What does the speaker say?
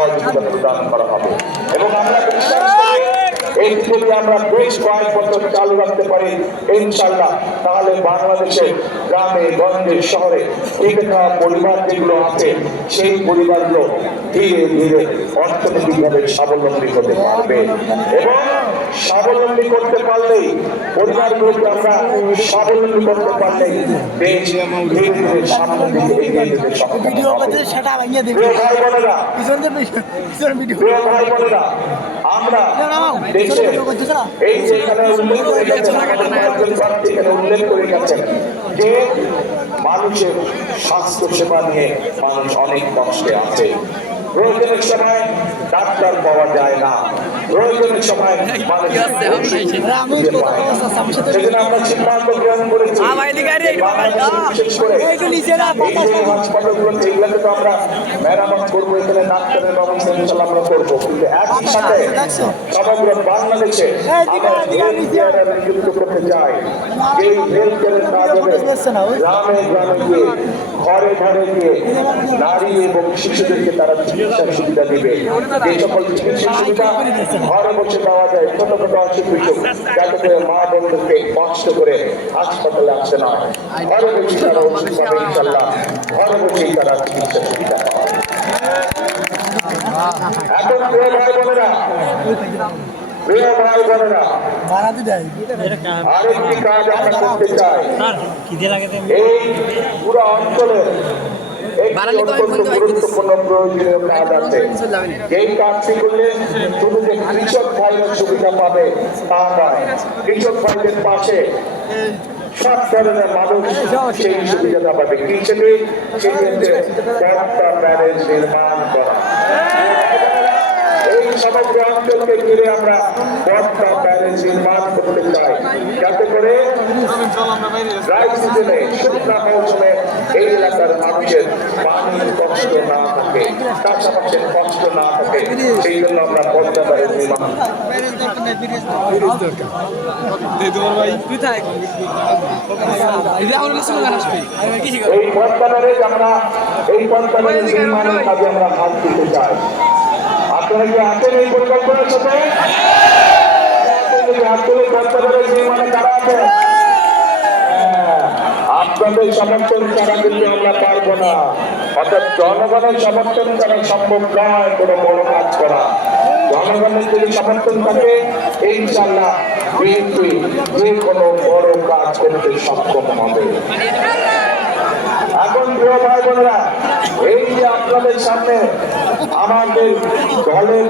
সহযোগিতা প্রদান করা হবে। এবং আমরা এই যদি আমরা বেশ কয়েক বছর চালু রাখতে পারি ইনশাল্লাহ তাহলে বাংলাদেশের গ্রামে, গঞ্জে, শহরে টিকে থাকা পরিবার যেগুলো আছে, সেই পরিবারগুলো ধীরে ধীরে অর্থনৈতিকভাবে স্বাবলম্বী হতে পারবে। এবং স্বাবলম্বী করতে পারলেই পরিবারগুলোকে আমরা স্বাবলম্বী করতে পারলেই দেশ ধীরে ধীরে সামনের দিকে এগিয়ে যেতে সক্ষম আমরা এই যে এখানে উল্লেখ করে গেছেন আমাদের কয়েকজন প্রার্থী এখানে উল্লেখ করে গেছেন যে মানুষের স্বাস্থ্য সেবা নিয়ে মানুষ অনেক কষ্টে আছে। প্রয়োজনের সময় ডাক্তার পাওয়া যায় না। প্রয়োজনের এই এই তো আমরা মেরামত করব এখানে ডাক্তারের ব্যবস্থা ইনশাল্লাহ আমরা করব কিন্তু একই সাথে এই ঘরে ঘরে গিয়ে নারী এবং শিশুদেরকে তারা চিকিৎসার সুবিধা দিবে যে সকল চিকিৎসা সুবিধা ঘরে বসে পাওয়া যায় ছোট ছোট অসুখ বিসুখ যাতে করে মা বন্ধুকে কষ্ট করে হাসপাতালে আসতে। ঘরে বসে তারা ওষুধ পাবে ইনশাল্লাহ ঘরে বসেই তারা চিকিৎসা সুবিধা এখন প্রিয় ভাই বোনেরা প্রিয় ভাই বোনেরা আরেকটি কাজ আমরা করতে চাই। এই পুরো অঞ্চলে গুরুত্বপূর্ণ প্রয়োজনীয় কাজ আছে। এই কাজটি করলে শুধু যে কৃষক ভাইরা সুবিধা পাবে তা নয়। কৃষক ভাইদের পাশে সব ধরনের মানুষ সেই সুবিধাটা পাবে। কৃষকের সেই ক্ষেত্রে পদ্মা ব্যারেজ নির্মাণ করা। এই সমগ্র অঞ্চলকে ঘিরে আমরা পদ্মা ব্যারেজ নির্মাণ করতে চাই। যাতে করে ড্রাই সিজনে শুকনা মৌসুমে এলাকার কষ্ট না থাকে কষ্ট না থাকে সেই জন্য আমরা পদ্মা এই আমরা, এই পদ্মা নির্মাণের কাজে আমরা হাত দিতে চাই। আপনারা কি আছেন এই পরিকল্পনার সাথে আঞ্চলিক পদ্মা ব্যারেজ নির্মাণে কারা আছেন হ্যাঁ, আপনাদের সমর্থন ছাড়া কিন্তু আমরা পারব না। অর্থাৎ জনগণের সমর্থন ছাড়া সম্ভব নয় কোনো বড় কাজ করা। জনগণের যদি সমর্থন থাকে ইনশাল্লাহ বিএনপি যে কোনো বড় কাজ করতে সক্ষম হবে। এখন প্রিয় ভাই বোনেরা, এই যে আপনাদের সামনে আমাদের দলের